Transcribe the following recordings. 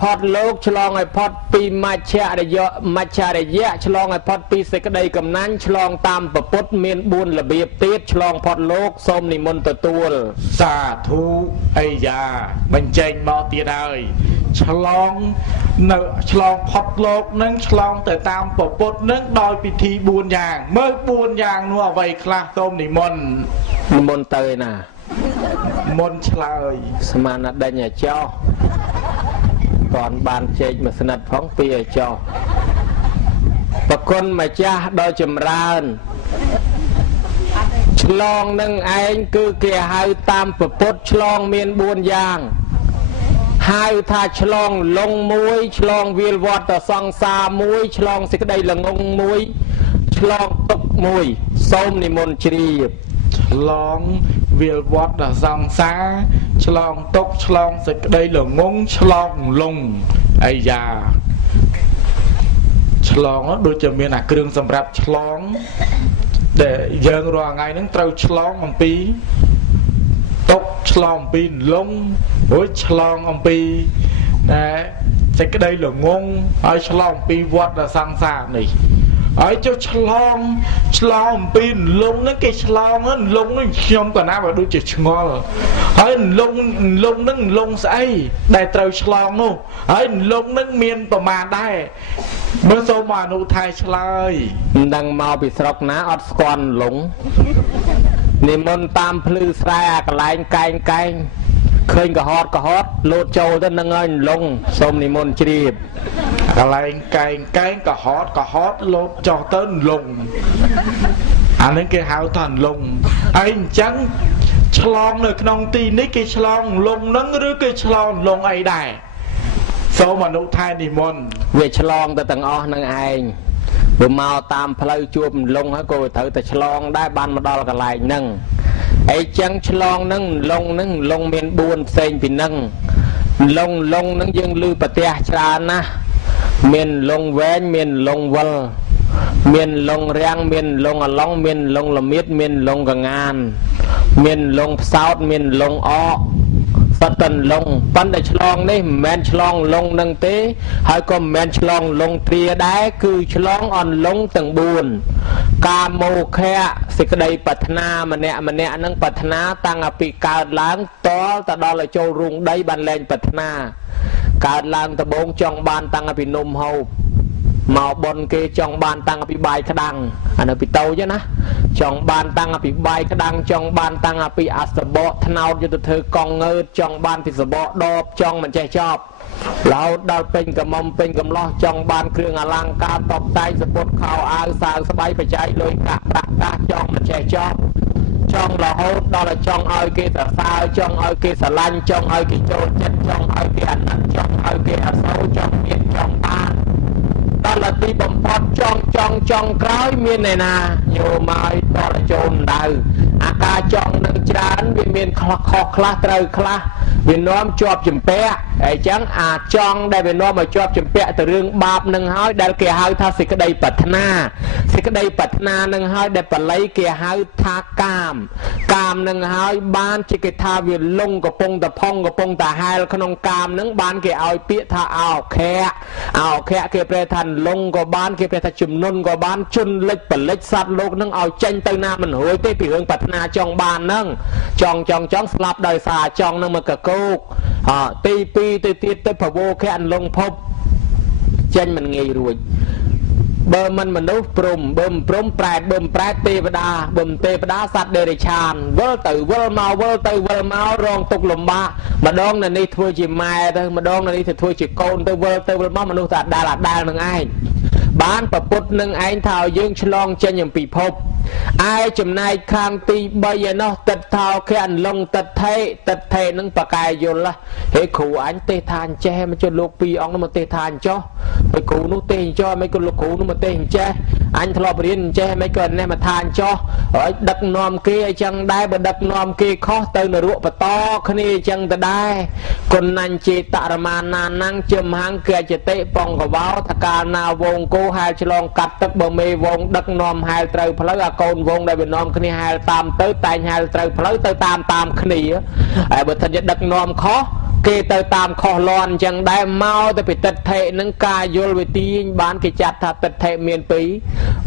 ផតលោកឆ្លងឲ្យផតពីមច្ឆរិយៈឆ្លងឲ្យផតពីសេចក្តីកំណាញ់ឆ្លងតាមពពុទ្ធមាន4របៀបទៀតឆ្លងផតលោកសូមនិមន្តទទួលសាធុអីយ៉ាបញ្ចេញមកទៀតហើយឆ្លងផុតលោកនឹងឆ្លងទៅតាមពពុទ្ធនឹងដោយពិធី4យ៉ាងមើល4យ៉ាងនោះអ្វីខ្លះសូមនិមន្តទៅណាមុនឆ្លើយស្មានដេញឲ្យចោះcòn bàn chêch mà sinh nhật phóng pia cho và con mà cha đôi chùm ra chlong nâng anh cứ kìa hai tam và bốt chlong miên buôn giang hai tha chlong lông muối chlong viên vọt ở song xa muối chlong xích đây là ngông muối chlong tốc muối xôm ni môn trì chlong viên vọt ở song xa chlong tốc chlong xích đây là ngông chlong lông ai da chlong đó đôi chân miền là kêu sầm rạp chlong để dân rồi ngày nắng trâu chlong ông pi tốc chlong pi lông với chlong ông pi đấy cái đây là ngôn ai chlong pi vót là sang xa này ấy cho chlong pin lông nó cái chlong nó lông nó không còn nào mà đôi chỉ ngon ấy lông say đại trâu chlong luôn ấy lông nó miên tòa mà đây mới số mà nụ thay chlơi đang mau bị sọc ná ọt con lúng niệm môn tam plư sai cả lại canh khơi cả hót lột trâu tới nâng ơi lông xong niệm môn chìm cả lại canh cả hót lột cho tới lông anh đến cái hào thần lông anh chẳng chlong được nông ti ní cái chlong lông nâng rứa cái chlong lông ấy đài số mà nụ thay niệm môn về chlong tới tầng o nâng anh vừa mau tam plư chuông lông hả cô thử tới chlongได้ban mà đo là cả lại nâng ấy chẳng chlong nâng lông miền buôn xên vì nâng lông nâng dương lưu bà tia cha na miền lông vén miền lông vân miền lông rang miền lông ở long miền lông là miết miền lông cả ngàn miền lông sao miền lông o phát tần lông ban để chlong đấy men chlong lông nâng tế hay có men chlong lông tria đá cứ chlong on lông tầng buồn ca mô khe xịt đây bát na mà nè nâng bát na tăng ở bị cao láng to ta đó là châu rung đây ban lên bát na cao láng ta bốn trong ban tăng ở bị nôm hầu màu bồn kia trong ban tăng ở bị bài cái đằng anh ở bị tàu chứ na trong ban tăng ở bị bài cái đằng trong ban tăng ở bị asabo thao cho tôi thưa con ngơ trong ban thì asabo đo trong mình chạy chọc lão đào pin cầm mông pin cầm lo trong ban kêu lăng ca tóc tay sport khao áo sang bay phải chạy lôi cả trong mình chạy chọc trong là hốt đó là trong ơi kia là sao trong ơi kia là lanh trong ơi kia trôn chết trong ơi kia ảnh trong ơi kia sâu trong miền trong ban đó là tí bầm phật trong cái miền này nè nhiều mai đó là trôn đầu ca trong nâng chán vì miền khó khla trời khla vì nó chọp chùm pẹ ấy chẳng trong đây vì nó mà chọp chùm pẹ từ rương bạp nâng hói đây kìa hơi tha xì cái đây bật na nâng hói đây bà lấy kìa hơi tha cam nâng hói ban chỉ kìa tha vì lông của pông ta hai khăn ông cam nâng ban kìa oi pịa tha ảo khe kìa bè thành lông của ban kìa bè tha chùm nôn của ban chun lịch bà lịch sát lục nâng oi chanh tây nam mình hối tế bị hương bật na trong ban nâng trong slap đời xà trong nâng mà cả cô tì pi tì tiết tới phá vô cái anh lông phốc chanh mình nghỉ rồi bơ mình nấu bơm tê và đá sát đề chan vơ từ mau rong tục lùm ba mà đón này đi thua chỉ mai thôi mà đón này đi thì thua chỉ con tôi vơ từ mau mà nấu thật đa là đa nâng ai bán và bút nâng anh thảo dương chlong trên những bị phốc ai chùm này khang ti bây giờ nó tật thao cái anh lông tật thế nâng bà cài vô là hệ khủ anh tê than che mà cho lục pi ông nó mà tê than cho mấy cụ nó tê cho mấy con lục cụ nó mà tê che anh thọ riêng che mấy con này mà than cho ở đất nòm kia chẳng đai mà đất nòm kia khó từ nó ruộng và to cái này chẳng ta đai còn anh chị tạ mà năng chùm hàng kia chỉ tê bong của báo thà ca nào vòng cô hai chlong cắt tức bờ mê vòng đất nòm hai trời phơi con vong đại Việt Nam cái này hai tam tới tay hai trời phơi tới tam cái này bởi thành đất nòm khó គេទៅតាមខុសលាន់អញ្ចឹងដែរមកទៅពីទិដ្ឋិនឹងការយល់វិទាញបានគេចាត់ថាទិដ្ឋិមានពីរ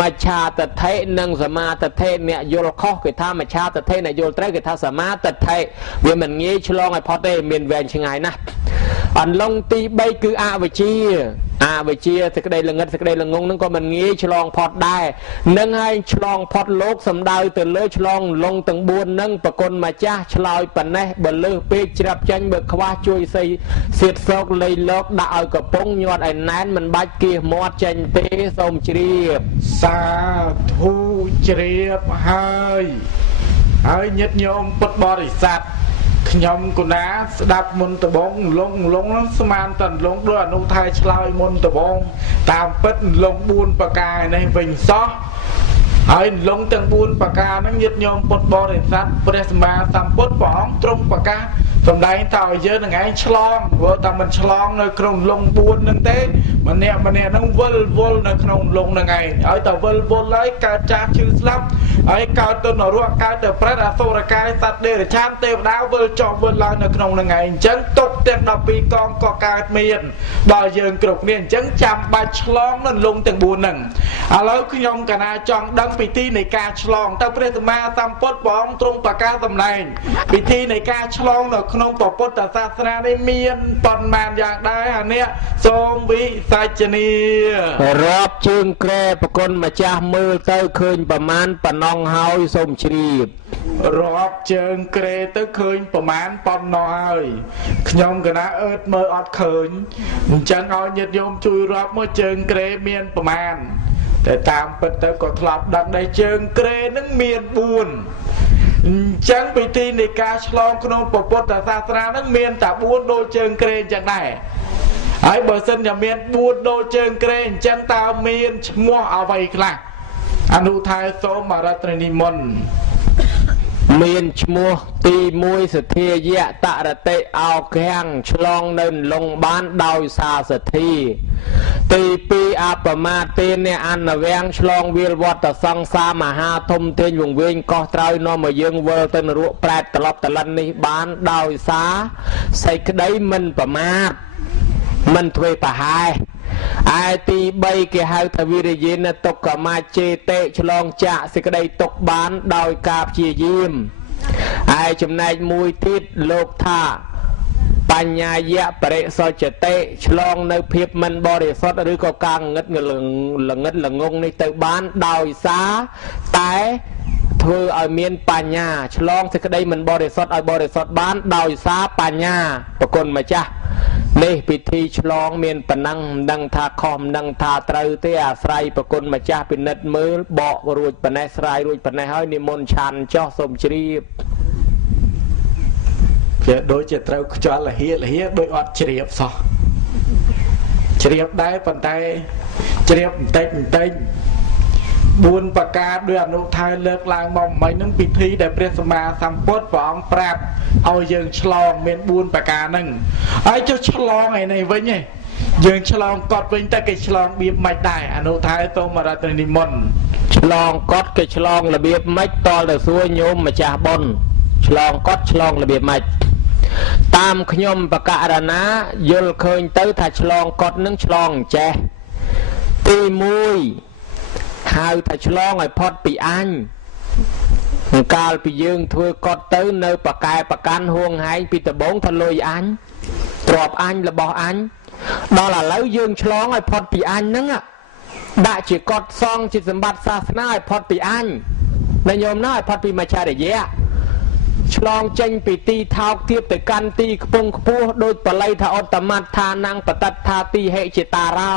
មច្ឆាទិដ្ឋិនិងសមាទិដ្ឋិអ្នកយល់ខុសគេថាមច្ឆាទិដ្ឋិអ្នកយល់ត្រូវគេថាសមាទិដ្ឋិវាមិនងាយឆ្លងឲ្យផុតទេមានវែងឆ្ងាយណាស់អន្លង់ទី3គឺអវិជ្ជាសេចក្តីល្ងិតសេចក្តីល្ងងនឹងក៏មិនងាយឆ្លងផុតដែរនឹងហើយឆ្លងផុតលោកសំដៅទៅលើឆ្លងលងទាំង4នឹងប្រគុណម្ចាស់ឆ្លើយប៉ណេះបើលើសពេកច្រាប់ចាញ់បើខ្វះជួយសីសៀតសោកលៃលោកដាក់ឲ្យកំពុងញាត់ឲ្យណែនមិនបាច់គៀសមាត់ចេញទេសូមជ្រាបសាធុជ្រាបហើយញាតិញោមពុទ្ធបរិស័ទខ្ញុំគណាស្ដាប់មុនដំបងលងហ្នឹងស្មានតលងដោយអនុថៃឆ្លើយមុនដំបងតាមពិតលង4ប្រការនេះវិញសោះហើយលងទាំង4ប្រការហ្នឹងញាតិញោមពុទ្ធបរិស័ទព្រះសម្មាសម្ពុទ្ធព្រះអង្គទ្រង់ប្រកាសសម្ដែងតើឲ្យយើងនឹងឯងឆ្លងព្រោះតែមិនឆ្លងនៅក្នុងលង4ហ្នឹងទេម្នាក់ហ្នឹងវិលវល់នៅក្នុងលងហ្នឹងឯងហើយតើវិលវល់ហើយកើតចាស់ឈឺស្លាប់ហើយកើតទៅនរកកើតទៅប្រេតអសុរកាយសត្វដេរឆានទេវតាវិលចុះវិលឡើងនៅក្នុងហ្នឹងឯងអញ្ចឹងទុកទាំង12កងក៏កើតមានដល់យើងគ្រប់គ្នាអញ្ចឹងចាំបាច់ឆ្លងនៅលងទាំង4ហ្នឹងឥឡូវខ្ញុំកណាចង់ដឹងពិធីនៃការឆ្លងតើព្រះសម្មាសម្ពុទ្ធព្រះអង្គទ្រង់ប្រកាសសម្ដែងពិធីនៃការឆ្លងនៅក្នុងពុទ្ធសាសនានេះមានប៉ុន្មានយ៉ាងដែរអានេះសូមវិសាចនារាប់ជើងក្រែប្រគុណម្ចាស់មើលទៅឃើញប្រមាណប៉ុណ្ណឹងហើយសូមជ្រាបរាប់ជើងក្រែទៅឃើញប្រមាណប៉ុណ្ណោះហើយខ្ញុំកណាអើតមើលអត់ឃើញអញ្ចឹងឲ្យញាតិញោមជួយរាប់មើលជើងក្រែមានប្រមាណតែតាមពិតទៅក៏ធ្លាប់ដឹងដែរជើងក្រែនឹងមាន4អញ្ចឹងពិធីនៃការឆ្លងក្នុងពុទ្ធសាសនានឹងមានតែ4ដូចជើងក្រែអញ្ចឹងដែរហើយបើសិនជាមាន4ដូចជើងក្រែអញ្ចឹងតើមានឈ្មោះអ្វីខ្លះអនុថែសូមរតនិមន្តមានឈ្មោះទី1សទ្ធាយៈតរតិអោកាំងឆ្លងនៅលងបានដោយសារសទ្ធាទី2អបមាទេអ្នកអនវាំងឆ្លងវាលវត្តសង្សារមហាធំទេញវង្វេងកោះត្រើយនាំមកយើងវិលទៅនរកប្រែតត្រឡប់តលិននេះបានដោយសារសេចក្តីមិនប្រមាទមិនធ្វេសប្រហែសឯទី3គេហៅថាវិរិយេនទុក្ខមាចេតេឆ្លងចាក់សេចក្តីទុក្ខបានដោយការព្យាយាមឯចំណែកមួយទៀតលោកថាបញ្ញាយៈបរិសុចតេឆ្លងនៅភាពមិនបរិសុទ្ធឬក៏ការងឹតល្ងងនេះទៅបានដោយសារតែធ្វើឲ្យមានបញ្ញាឆ្លងសេចក្តីមិនបរិសុទ្ធឲ្យបរិសុទ្ធបានដោយសារបញ្ញាប្រគុណម្ចាស់នេះពិធីឆ្លងមានប៉ុណ្ណឹងមិនដឹងថាខុសមិនដឹងថាត្រូវទេអាស្រ័យប្រគុណម្ចាស់ពិនិត្យមើលបករួចប៉ុណ្ណេះស្រាយរួចប៉ុណ្ណេះហើយនិមន្តឆាន់ចោះសូមជ្រាបគេដូចជាត្រូវខ្យល់លហៀដូចអត់ជ្រាបសោះជ្រាបដែរប៉ុន្តែជ្រាបបន្តិច4ប្រការដោយអនុថែលើកឡើងមកមិញហ្នឹងពិធីដែលព្រះសម្មាសម្ពុទ្ធព្រះអង្គប្រាប់ឲ្យយើងឆ្លងមាន4ប្រការហ្នឹងហើយចុះឆ្លងឯនេះវិញឯងយើងឆ្លងកត់វិញតែគេឆ្លងរបៀបម៉េចដែរអនុថែសូមរតនិមន្តឆ្លងកត់គេឆ្លងរបៀបម៉េចតលទៅសួរញោមម្ចាស់បុណ្យឆ្លងកត់ឆ្លងរបៀបម៉េចតាមខ្ញុំបកករណាយល់ឃើញទៅថាឆ្លងកត់នឹងឆ្លងចេះទី1ហៅថាឆ្លងឲ្យផុតពីអញកាលពីយើងធ្វើកត់ទៅនៅប្រកែប្រកាន់ហួងហែងពីដំបងថាលុយអញទ្របអញរបស់អញដល់ឥឡូវយើងឆ្លងឲ្យផុតពីអញហ្នឹងដាក់ជាកត់សងជាសម្បត្តិសាសនាឲ្យផុតពីអញណាញោមណាឲ្យផុតពីមច្ឆរិយៈឆ្លងចេញពីទីថោកទាបទៅកាន់ទីខ្ពង់ខ្ពស់ដោយបល័យថាអត្តមត្ថានังបតត្ថាទីហេចេតារោ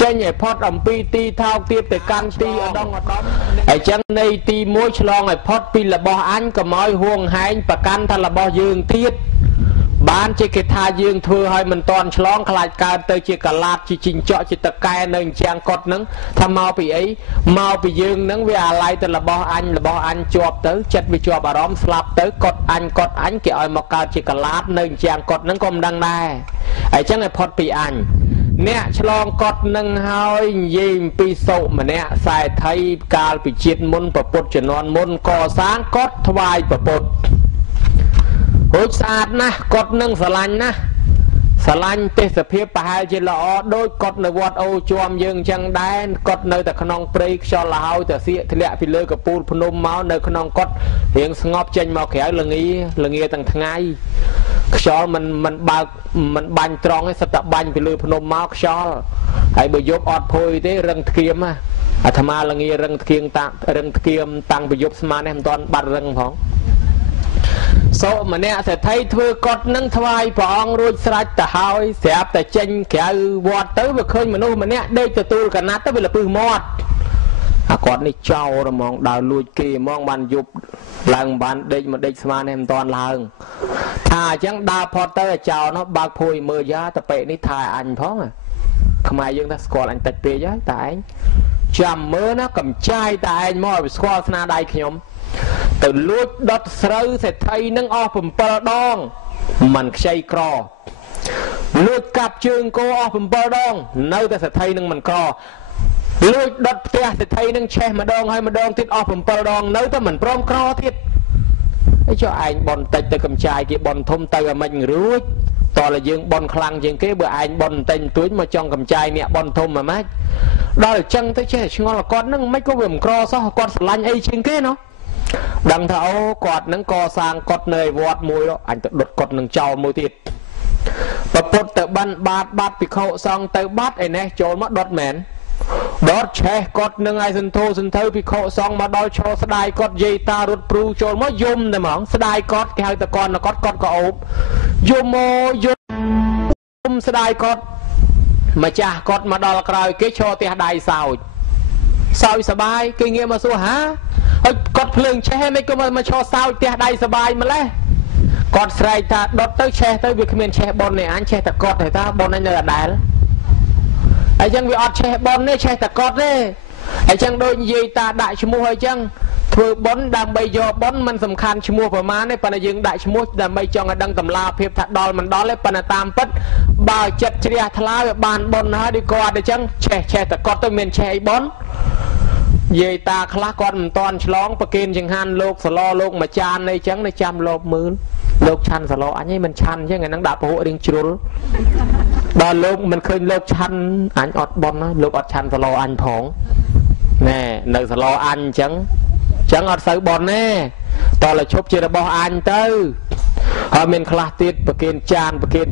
ចេញឲ្យផុតអំពីទីថោកទាបទៅកាន់ទីឧត្តមអញ្ចឹងនៃទី1ឆ្លងឲ្យផុតពីរបស់អញកុំឲ្យហួងហែងប្រកាន់ថារបស់យើងទៀតបានជាគេថាយើងធ្វើឲ្យមិនតន់ឆ្លងខ្លាចកើតទៅជាកលាតជាជីងចក់ជាតកែនៅអញ្ចឹងកត់ហ្នឹងថាមកពីអីមកពីយើងហ្នឹងវាអាឡ័យទៅរបស់អញជាប់ទៅចិត្តវាជាប់អារម្មណ៍ស្លាប់ទៅកត់អញគេឲ្យមកកើតជាកលាតនៅអញ្ចឹងកត់ហ្នឹងក៏មិនដឹងដែរអញ្ចឹងឲ្យផុតពីអញអ្នកឆ្លងកត់នឹងហើយនិយាយអំពីសុម្នាក់ខ្សែថៃកាលពីជាតិមុនប្រពុតជំនាន់មុនកសាងកត់ថ្វាយប្រពុត រួចស្អាតណាស់កត់នឹងស្រឡាញ់ណាស់ស្រឡាញ់ទេសភាពប្រហែលជាល្អដូចកត់នៅវត្តអូជួមយើងអញ្ចឹងដែរកត់នៅតែក្នុងព្រៃខ្យល់លហើយតែសៀកធ្លាក់ពីលើកពូលភ្នំមកនៅក្នុងកត់រៀងស្ងប់ចេញមកក្រៅល្ងាទាំងថ្ងៃខ្យល់មិនបើកមិនបាញ់ត្រង់ទេសិតតែបាញ់ពីលើភ្នំមកខ្យល់ហើយបើយប់អត់ភួយទេរឹងធ្គាមអាត្មាល្ងារឹងធ្គាមតាំងពីយប់ស្មាននេះមិនទាន់បាត់រឹងផងសូម្នាក់សេដ្ឋីធ្វើកត់នឹងថ្វាយព្រះអង្គរួចស្រេចទៅហើយស្រាប់តែចេញក្រៅវត្តទៅវាឃើញមនុស្សម្នាក់ដេកទទួលកណាត់ទៅវាលពឹសមាត់អាគាត់នេះចោលហ្មងដើរលួចគេហ្មងបានយប់ឡើងបានដេកមកដេកស្មាននេះមិនតាន់ឡើងថាអញ្ចឹងដើរផុតទៅចោលនោះបើកភួយមើលយ៉ាតពេកនេះថាអញផងខ្មែរយើងថាស្គាល់អញតិចពេកហើយតែឯងចាំមើលណាកំចាយតែឯងមកឲ្យស្គាល់ស្នាដៃខ្ញុំទៅលួចដុតស្រូវសេដ្ឋីនឹងអស់7ដងមិនខ្ចីក្រលួចកាប់ជើងគោអស់7ដងនៅតែសេដ្ឋីនឹងមិនក្រលួចដុតផ្ទះសេដ្ឋីនឹងឆេះម្ដងហើយម្ដងទៀតអស់7ដងនៅតែមិនព្រមក្រទៀតអីចុះឯងបនតិចទៅកំចាយគេបនធំទៅឲ្យមិនរួចតើយើងបនខ្លាំងជាងគេបើឯងបនតិចទួចមកចង់កំចាយអ្នកបនធំហ្មងដល់អញ្ចឹងទៅចេះឆ្ងល់គាត់នឹងមិនក៏វាមិនក្រសោះគាត់ស្រឡាញ់អីជាងគេណោះដឹងថាអូគាត់នឹងកសាងកត់នៅវត្តមួយអញទៅដុតកត់នឹងចោលមួយទៀតប្រពុតទៅបានបាត់ភិក្ខុសង្ឃទៅបាត់ឯនេះចូលមកដុតមែនដុតឆេះកត់នឹងឲ្យសន្ធោសន្ធៅភិក្ខុសង្ឃមកដល់ឈរស្ដាយកត់យាយតារត់ព្រូចូលមកយំតែហ្មងស្ដាយកត់គេហៅតកនកត់ក៏អូបយំមកយំស្ដាយកត់ម្ចាស់កត់មកដល់ក្រោយគេឈរផ្ទះដៃសោចសបាយគេងាកមកសួរហាហើយកត់ភ្លើងឆេះមិនក៏មកឈរសោចផ្ទះដៃសបាយម្លេះគាត់ស្រែកថាដុតទៅឆេះទៅវាគ្មានឆេះប៉ុននេះអញឆេះតែកត់ទេតាប៉ុនអញនៅដដែលអញ្ចឹងវាអត់ឆេះប៉ុនទេឆេះតែកត់ទេអញ្ចឹងដូចនិយាយតាដាក់ឈ្មោះអញ្ចឹងធ្វើប៉ុនដើម្បីយកប៉ុនមិនសំខាន់ឈ្មោះប្រមាណទេប៉ុន្តែយើងដាក់ឈ្មោះដើម្បីចង់ឲ្យដឹងតម្លាភាពថាដល់មិនដល់ទេប៉ុន្តែតាមពិតបើចិត្តជ្រះថ្លាវាបានប៉ុនហើយដូចគាត់អញ្ចឹងឆេះតែកត់ទៅមានឆេះអីប៉ុនយាយតាខ្លះគាត់មិនតាន់ឆ្លងប្រគេនចង្ហាន់លោកសឡលោកមួយចានអីចឹងនៅចាំលបមើលលោកឆាន់សឡអញឯងមិនឆាន់អញ្ចឹងឯហ្នឹងដាក់ពហុរៀងជ្រុលដល់លោកមិនឃើញលោកឆាន់អញអត់បន់ណាលោកអត់ឆាន់សឡអញផងណែនៅសឡអញអញ្ចឹងអត់សូវបន់ទេតោះតែឈប់ជារបស់អញទៅហើយមានខ្លះទៀតប្រគេនចានប្រគេន